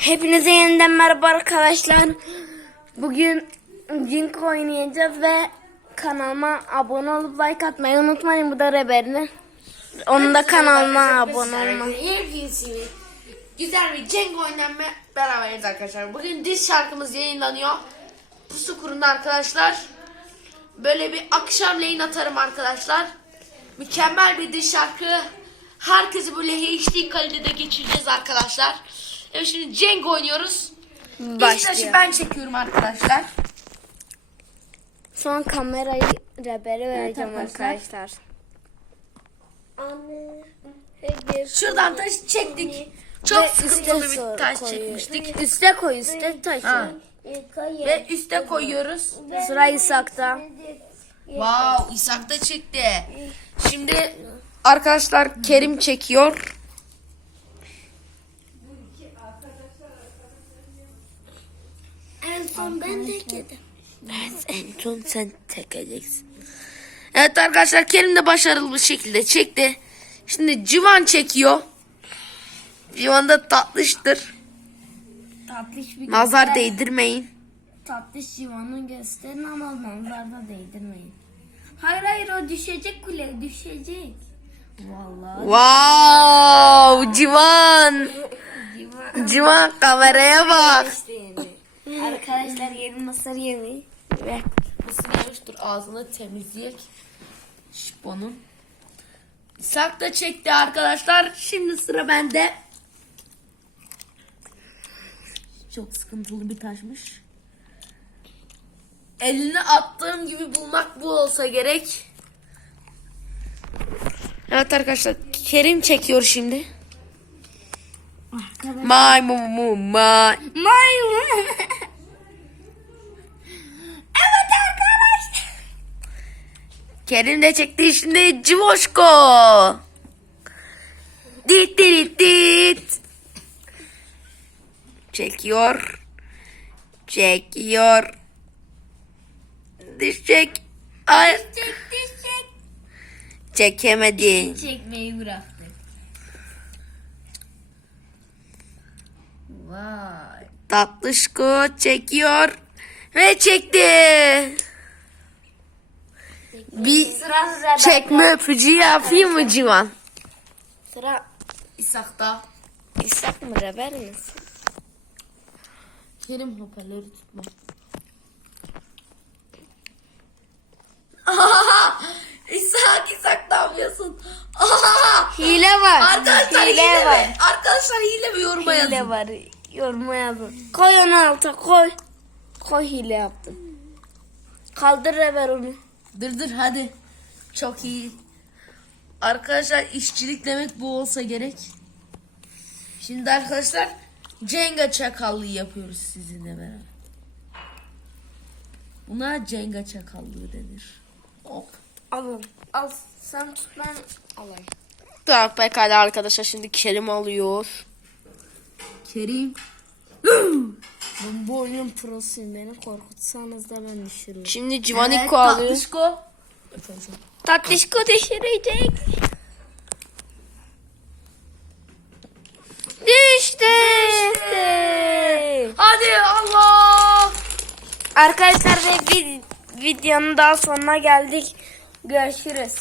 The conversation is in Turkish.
Hepinize yeniden merhaba arkadaşlar. Bugün Cink oynayacağız ve kanalıma abone olup like atmayı unutmayın. Bu da Reber'in. Onun da kanalına abone olmayı. Hepinizi güzel bir Cenk oynanma beraberiz arkadaşlar. Bugün diz şarkımız yayınlanıyor. Pusu kurun arkadaşlar. Böyle bir akşam lane atarım arkadaşlar. Mükemmel bir diz şarkı. Herkesi böyle HD kalitede geçireceğiz arkadaşlar. Evet şimdi Cenk oynuyoruz. İlk taşı Başlıyor. ben çekiyorum arkadaşlar. Şu an kamerayı Reber'e vereceğim arkadaşlar. arkadaşlar. Şuradan taş çektik. Çok Ve sıkıntılı bir taş koy- çekmiştik. Üste koy üste taşı. Ha. Ve üste koyuyoruz. Sıra İshak'ta. Wow, İshak da çekti. Şimdi arkadaşlar Kerim çekiyor. En tekledim. Evet en son sen tekeceksin. Evet arkadaşlar Kerim de başarılı bir şekilde çekti. Şimdi Civan çekiyor. Civan da tatlıştır. Tatlış bir Nazar değdirmeyin. Tatlış civanı gösterin ama nazarda değdirmeyin. Hayır hayır o düşecek kule düşecek. Vallahi. Wow, Civan. Civan kameraya bak. Arkadaşlar yeni mısır yemeği. Ve Isınıyoruz dur ağzını temizleyek. Şiponun. İshak da çekti arkadaşlar. Şimdi sıra bende. Çok sıkıntılı bir taşmış. Eline attığım gibi bulmak bu olsa gerek. Evet arkadaşlar Kerim çekiyor şimdi. Maymun may. Maymun. evet arkadaşlar. Kerim de çekti şimdi Civoşko. Dit dit dit. Çekiyor. Çekiyor. Düşecek. Ay Çek çek. çekemedi. Çekmeyi bıraktı. Vay. Tatlışko çekiyor. Ve çekti. Bir Sıra sıra çekme öpücüğü yapayım mı Civan? Sıra İshak'ta. İshak mı Reber misin? Kerim hoparlörü tutma. İshak, İshak ne yapıyorsun? Hile var. Arkadaşlar hile, hile var. mi? Arkadaşlar hile mi yoruma yazın? Hile var. Yoruma yazın. Koy onu alta koy. Koy hile yaptım. Kaldır Reber onu. Dır dır hadi. Çok iyi. Arkadaşlar işçilik demek bu olsa gerek. Şimdi arkadaşlar Jenga çakallığı yapıyoruz sizinle beraber. Buna Jenga çakallığı denir. Hop. Alın. Al. Sen tut ben alayım. Tamam pekala arkadaşlar şimdi Kerim alıyor. Kerim. Ben bu oyunun prosuyum. Beni korkutsanız da ben düşürürüm. Şimdi Civaniko alıyor. Tatlışko. Tatlışko düşürecek. Düştü. Hadi Allah. Arkadaşlar ve bir videonun daha sonuna geldik. Görüşürüz.